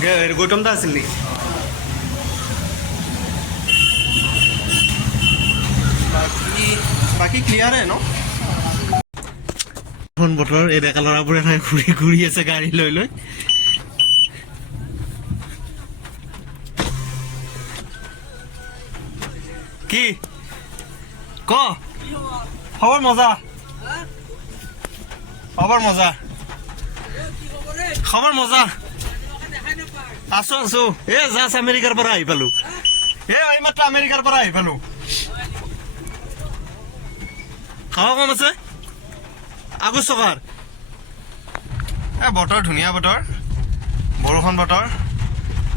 গৌতম দা আছিল নেকি? বাকী ক্লিয়াৰে ন? এখন বতৰ এই ডেকা ল'ৰাবোৰে ঘূৰি আছে গাড়ী লৈ লৈ। কি ক খবৰ মজা, খবৰ মজা, খবৰ মজা। আছো আছো, জাষ্ট আমেৰিকাৰ পৰা আহি পালো। এইমাত্ৰ আমেৰিকাৰ পৰা আহি পালো। খাৱা কম আছে আগৰ চকাৰ। বতৰ ধুনীয়া, বতৰ বৰষুণ বতৰ।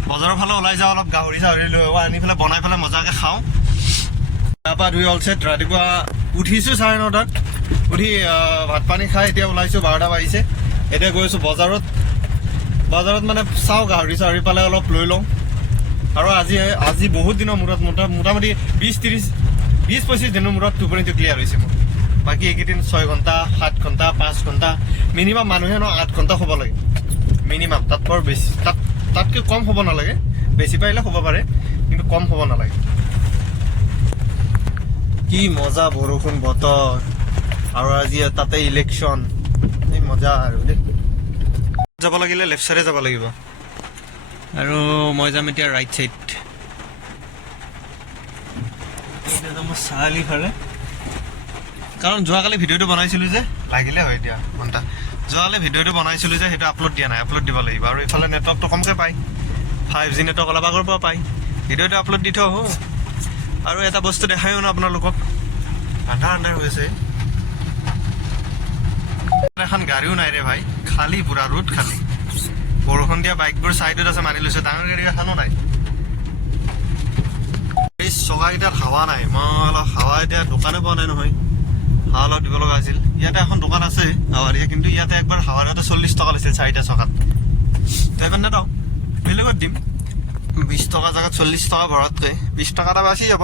বজাৰৰ ফালে ওলাই যাওঁ, অলপ গাহৰি চাহৰি লৈ আনি পেলাই বনাই পেলাই মজাকে খাওঁ। গা পা ধুই অলছেট। ৰাতিপুৱা উঠিছোঁ 9:30 উঠি ভাত পানী খাই এতিয়া ওলাইছোঁ। 12টা বাজিছে। এতিয়া গৈ আছোঁ বজাৰত মানে চাওঁ গাহৰি চাহৰি পালে অলপ লৈ লওঁ। আৰু আজি বহুত দিনৰ মূৰত মোটামুটি 20-25 দিনৰ মূৰত টোপনিটো ক্লিয়াৰ হৈছে মোৰ। বাকী এইকেইদিন 6 ঘণ্টা 7 ঘণ্টা 5 ঘণ্টা মিনিমাম মানুহে 8 ঘণ্টা শুব লাগে মিনিমাম। তাতকৈ বেছি তাতকৈ কম হ'ব নালাগে। বেছি পাৰিলে শুব পাৰে, কিন্তু কম হ'ব নালাগে। কি মজা বৰষুণ বতৰ, আৰু আজি তাতে ইলেকশ্যন। এই মজা আৰু দেই। যাব লাগিলে লেফ্ট চাইডে যাব লাগিব, আৰু মই যাম এতিয়া ৰাইট চাইড। চাৰিফালে কাৰণ যোৱাকালি ভিডিঅ'টো বনাইছিলোঁ যে, লাগিলে হয় এতিয়া ঘণ্টা। যোৱাকালি ভিডিঅ'টো বনাইছিলোঁ যে, সেইটো আপলোড দিয়া নাই, আপলোড দিব লাগিব। আৰু এইফালে নেটৱৰ্কটো কমকৈ পায়, 5G নেটৱৰ্ক অলপ আগৰ পৰা পায়। ভিডিঅ'টো আপলোড দি থৈ আহোঁ। আৰু এটা বস্তু দেখায়ো ন আপোনালোকক, আন্ধাৰ হৈছে। এখন গাড়ীও নাই ৰে ভাই, খালী পুৰা ৰোড খালী। বৰষুণ দিয়া বাইকবোৰ চাইডত আছে মানি লৈছে, ডাঙৰ গাড়ী এখনো নাই। এই চকাকেইটাত হাৱা নাই। মই অলপ হাৱা এতিয়া দোকানে পোৱা নাই নহয়, হাৱা অলপ দিব লগা আছিল। ইয়াতে এখন দোকান আছে হাৱাৰীয়া, কিন্তু ইয়াতে একবাৰ হাৱাৰ এটা 40 টকা লৈছিল 4টা চকাত। তই এবাৰ নেদাওঁ, বেলেগত দিম। 20 টকা জেগাত 40 টকা ভৰাতকৈ 20 টকা এটা বাচি যাব।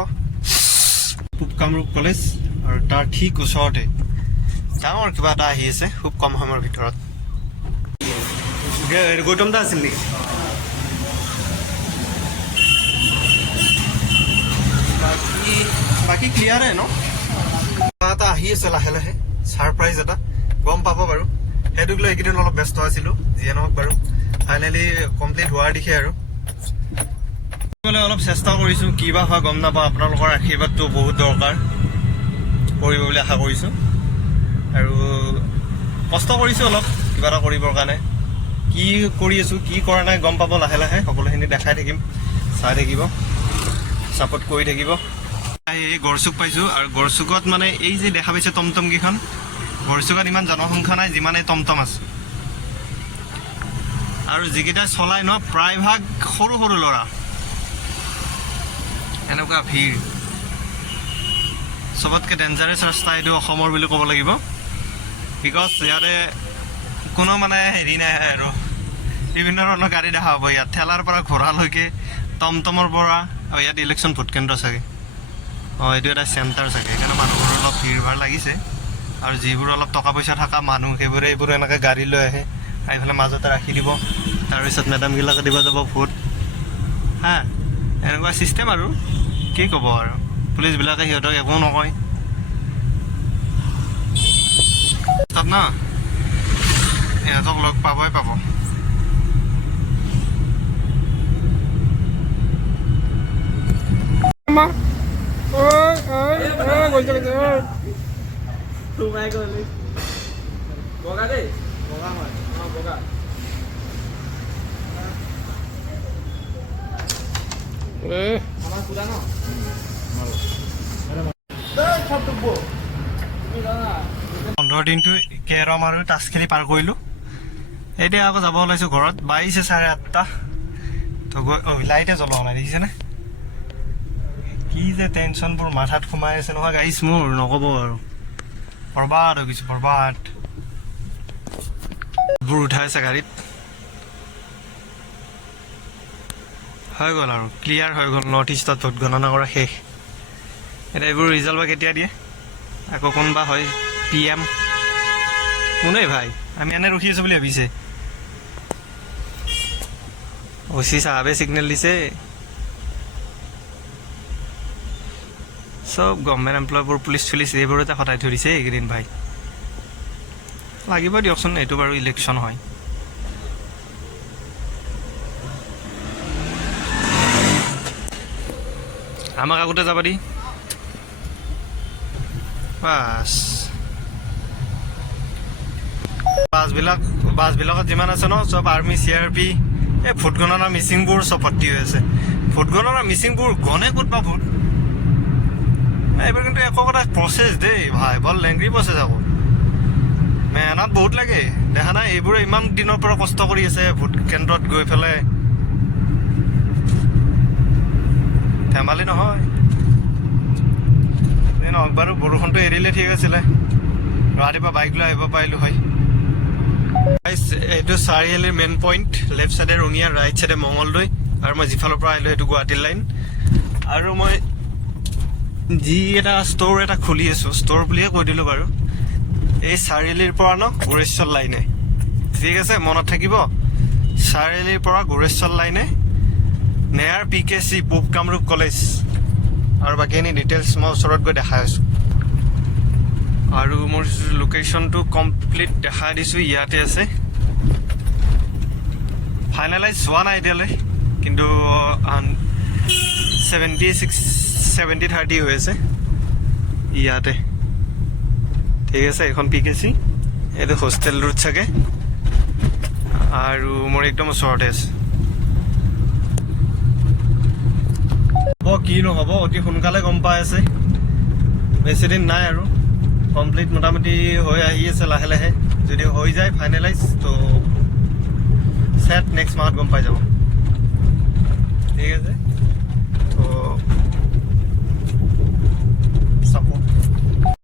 পূব কামৰূপ কলেজ, আৰু তাৰ ঠিক ওচৰতে ডাঙৰ কিবা এটা আহি আছে খুব কম সময়ৰ ভিতৰত। গৌতম দা আছিল নেকি? বাকী ক্লিয়াৰে ন? এটা আহি আছে লাহে লাহে, ছাৰপ্ৰাইজ এটা গম পাব বাৰু। সেইটোক লৈ এইকেইদিন অলপ ব্যস্ত আছিলোঁ। যিয়ে নহওক বাৰু, ফাইনেলি কমপ্লিট হোৱাৰ দিশে আৰু অলপ চেষ্টা কৰিছোঁ। কি বা হয় গম নাপাওঁ। আপোনালোকৰ আশীৰ্বাদটো বহুত দৰকাৰ, কৰিব বুলি আশা কৰিছোঁ। আৰু কষ্ট কৰিছোঁ অলপ কিবা এটা কৰিবৰ কাৰণে। কি কৰি আছোঁ কি কৰা নাই গম পাব লাহে লাহে। সকলোখিনি দেখাই থাকিম, চাই থাকিব, ছাপোৰ্ট কৰি থাকিব। এই গড়চুক পাইছোঁ, আৰু গড়চুকত মানে এই যে দেখা পাইছে টমটমকেইখন, গড়চুকত ইমান জনসংখ্যা নাই যিমানে টমটম আছে। আৰু যিকেইটা চলাই ন প্ৰায়ভাগ সৰু সৰু ল'ৰা। এনেকুৱা ভিৰ। চবতকৈ ডেঞ্জাৰাছ ৰাস্তা এইটো অসমৰ বুলি ক'ব লাগিব। বিকজ ইয়াতে কোনো মানে হেৰি নাই আৰু বিভিন্ন ধৰণৰ গাড়ী দেখা পাব ইয়াত, ঠেলাৰ পৰা ঘোঁৰালৈকে, টমটমৰ পৰা। ইয়াত ইলেকশ্যন ভোট কেন্দ্ৰ চাগে। এইটো এটা চেণ্টাৰ চাগে, সেইকাৰণে মানুহবোৰ অলপ ভিৰ ভাৰ লাগিছে। আৰু যিবোৰ অলপ টকা পইচা থকা মানুহ এইবোৰ এনেকৈ গাড়ী লৈ আহে, এইফালে মাজতে ৰাখি দিব। তাৰপিছত মেডামবিলাকে দিব যাব ভোট। এনেকুৱা ছিষ্টেম আৰু কি ক'ব। আৰু পুলিচবিলাকে সিহঁতক একো নকয় তাত ন, সিহঁতক লগ পাবই পাব। পোন্ধৰ দিনটো কেৰম আৰু তাচ খেলি পাৰ কৰিলোঁ। এতিয়া আকৌ যাব ওলাইছোঁ ঘৰত। বাজিছে 8:30। তো গৈ লাইটে জ্বলোৱা নাই, দেখিছেনে? কি যে টেনশ্যনবোৰ মাথাত সোমাই আছে নহয় গাইছ, মোৰ নক'ব আৰু। বৰবাদ হৈ গৈছোঁ, বৰবাদ। বোৰ উঠাইছে গাড়ীত, হৈ গ'ল আৰু ক্লিয়াৰ হৈ গ'ল। নৰ্থ ইষ্টত ভোট গণনা কৰা শেষ। এতিয়া এইবোৰ ৰিজাল্ট বা কেতিয়া দিয়ে, আকৌ কোনবা হয় PM। কোনে ভাই, আমি এনে ৰখি আছোঁ বুলি ভাবিছে। ওচি চাহাবে ছিগনেল দিছে চব গভৰ্ণমেণ্ট এমপ্লয়বোৰ পুলিচ চুলিচ এইবোৰতে সদায় ধৰিছে এইকেইদিন ভাই লাগিব দিয়কচোন এইটো বাৰু ইলেকশ্যন হয় আমাক আগতে যাব দি বাছ বাছবিলাকত যিমান আছে ন চব আৰ্মি CRP এই ভোট গণনা মিচিংবোৰ চব ভৰ্তি হৈ আছে ভোট গণনা মিচিংবোৰ গণে ক'ত বা ভোট এইবাৰ কিন্তু একো কথা প্ৰচেছ দেই ভাই বৰ লেংগ্ৰি প্ৰচেছ আকৌ মেহনত বহুত লাগে দেখা নাই এইবোৰে ইমান দিনৰ পৰা কষ্ট কৰি আছে ভোট কেন্দ্ৰত গৈ পেলাই ধেমালি নহয় নহওক বাৰু বৰষুণটো এৰিলে ঠিক আছিলে ৰাতিপুৱা বাইক লৈ আহিব পাৰিলোঁ হয় এইটো চাৰিআলিৰ মেইন পইণ্ট লেফ্ট চাইডে ৰঙিয়া ৰাইট চাইডে মঙলদৈ আৰু মই যিফালৰ পৰা আহিলোঁ সেইটো গুৱাহাটীৰ লাইন আৰু মই যি এটা ষ্ট'ৰ এটা খুলি আছোঁ ষ্ট'ৰ বুলিয়ে কৈ দিলোঁ বাৰু এই চাৰিআলিৰ পৰা ন গোৰেশ্বৰ লাইনে ঠিক আছে মনত থাকিব চাৰিআলিৰ পৰা গোৰেশ্বৰ লাইনে নেয়াৰ PKC পূব কামৰূপ কলেজ আৰু বাকীখিনি ডিটেইলছ মই ওচৰত গৈ দেখাই আছোঁ আৰু মোৰ লোকেশ্যনটো কমপ্লিট দেখাই দিছোঁ ইয়াতে আছে ফাইনেলাইজ হোৱা নাই এতিয়ালৈ কিন্তু 70-30 হৈ আছে ইয়াতে ঠিক আছে এখন PKC এইটো হোষ্টেল ৰুট চাগে আৰু মোৰ একদম ওচৰতে আছে হ'ব কি নহ'ব অতি সোনকালে গম পাই আছে বেছিদিন নাই আৰু কমপ্লিট মোটামুটি হৈ আহি আছে লাহে লাহে যদি হৈ যায় ফাইনেলাইজ তো নেক্সট মাহত গম পাই যাব ঠিক আছে